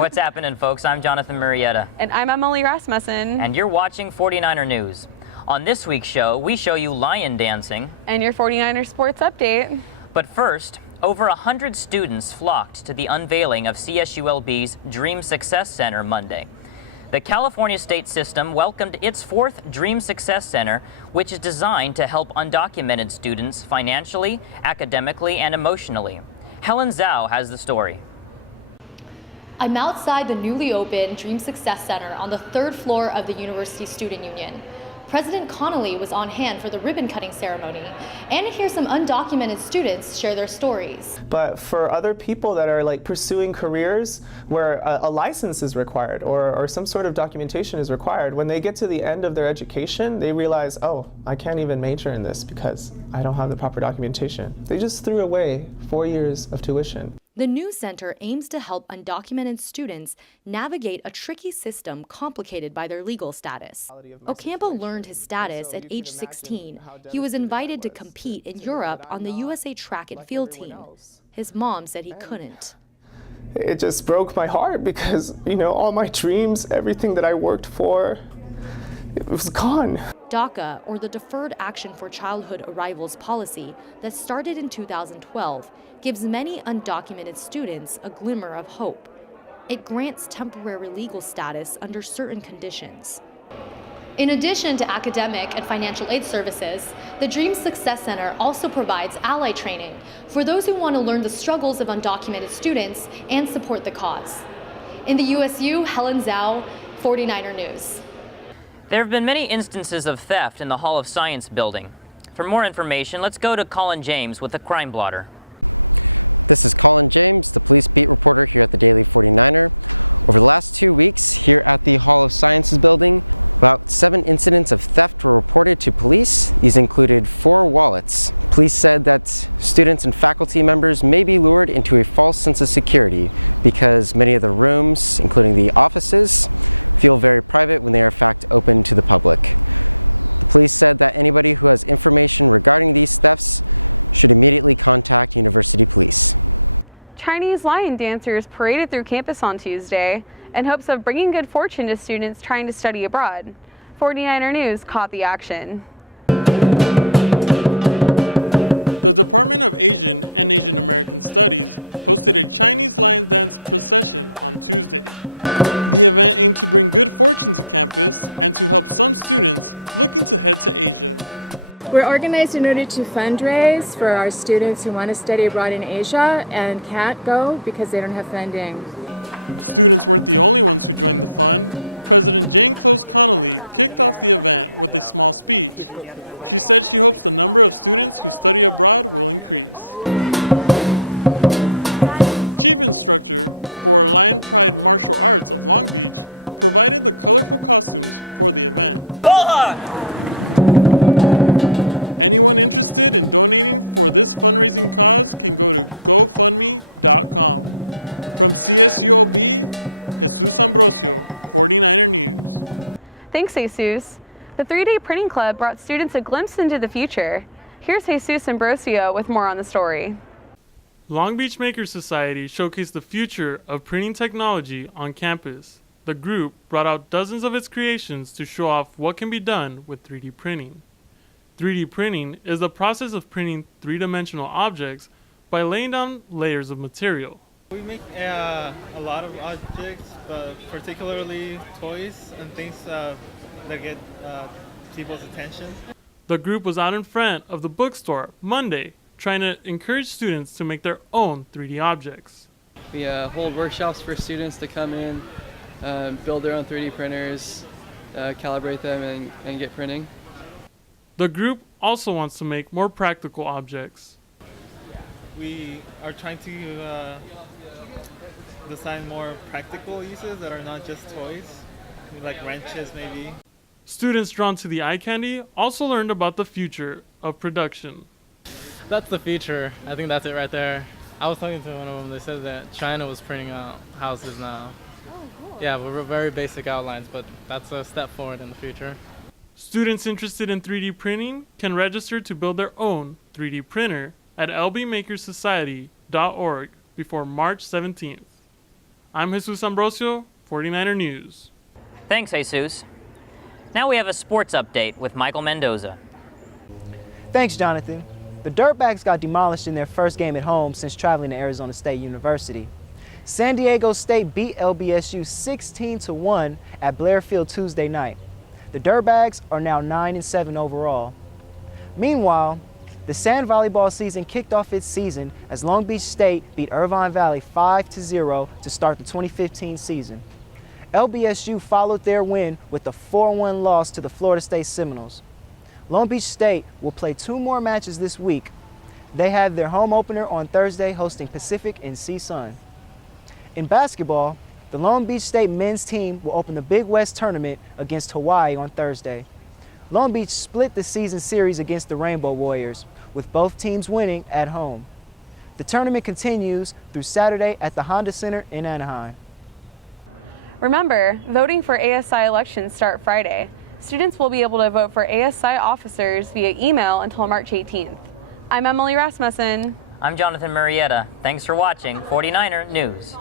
What's happening, folks? I'm Jonathan Murrieta. And I'm Emily Rasmussen. And you're watching 49er News. On this week's show, we show you lion dancing. And your 49er sports update. But first, over 100 students flocked to the unveiling of CSULB's Dream Success Center Monday. The California State System welcomed its fourth Dream Success Center, which is designed to help undocumented students financially, academically, and emotionally. Helen Zhao has the story. I'm outside the newly opened Dream Success Center on the third floor of the University Student Union. President Connolly was on hand for the ribbon-cutting ceremony, and to hear some undocumented students share their stories. But for other people that are pursuing careers where a license is required or some sort of documentation is required, when they get to the end of their education, they realize, oh, I can't even major in this because I don't have the proper documentation. They just threw away 4 years of tuition. The new center aims to help undocumented students navigate a tricky system complicated by their legal status. Ocampo learned his status at age 16. He was invited to compete in Europe on the USA track and field team. His mom said he couldn't. It just broke my heart because, all my dreams, everything that I worked for, it was gone. DACA, or the Deferred Action for Childhood Arrivals policy that started in 2012, gives many undocumented students a glimmer of hope. It grants temporary legal status under certain conditions. In addition to academic and financial aid services, the Dream Success Center also provides ally training for those who want to learn the struggles of undocumented students and support the cause. In the USU, Helen Zhao, 49er News. There have been many instances of theft in the Hall of Science building. For more information, let's go to Colin James with the Crime Blotter. Chinese lion dancers paraded through campus on Tuesday in hopes of bringing good fortune to students trying to study abroad. 49er News caught the action. We're organized in order to fundraise for our students who want to study abroad in Asia and can't go because they don't have funding. Thanks, Jesus. The 3-Day Printing Club brought students a glimpse into the future. Here's Jesus Ambrosio with more on the story. Long Beach Maker Society showcased the future of printing technology on campus. The group brought out dozens of its creations to show off what can be done with 3D printing. 3D printing is the process of printing three-dimensional objects by laying down layers of material. We make a lot of objects, but particularly toys and things that get people's attention. The group was out in front of the bookstore Monday, trying to encourage students to make their own 3D objects. We hold workshops for students to come in, build their own 3D printers, calibrate them, and get printing. The group also wants to make more practical objects. We are trying to design more practical uses that are not just toys, like wrenches maybe. Students drawn to the eye candy also learned about the future of production. That's the future. I think that's it right there. I was talking to one of them. They said that China was printing out houses now. Oh, cool. Yeah, we're very basic outlines, but that's a step forward in the future. Students interested in 3D printing can register to build their own 3D printer at lbmakersociety.org before March 17th. I'm Jesus Ambrosio, 49er News. Thanks, Jesus. Now we have a sports update with Michael Mendoza. Thanks, Jonathan. The Dirtbags got demolished in their first game at home since traveling to Arizona State University. San Diego State beat LBSU 16-1 at Blair Field Tuesday night. The Dirtbags are now 9-7 overall. Meanwhile, the sand volleyball season kicked off its season as Long Beach State beat Irvine Valley 5-0 to start the 2015 season. LBSU followed their win with a 4-1 loss to the Florida State Seminoles. Long Beach State will play 2 more matches this week. They have their home opener on Thursday hosting Pacific and CSUN. In basketball, the Long Beach State men's team will open the Big West tournament against Hawaii on Thursday. Long Beach split the season series against the Rainbow Warriors, with both teams winning at home. The tournament continues through Saturday at the Honda Center in Anaheim. Remember, voting for ASI elections start Friday. Students will be able to vote for ASI officers via email until March 18th. I'm Emily Rasmussen. I'm Jonathan Murrieta. Thanks for watching 49er News.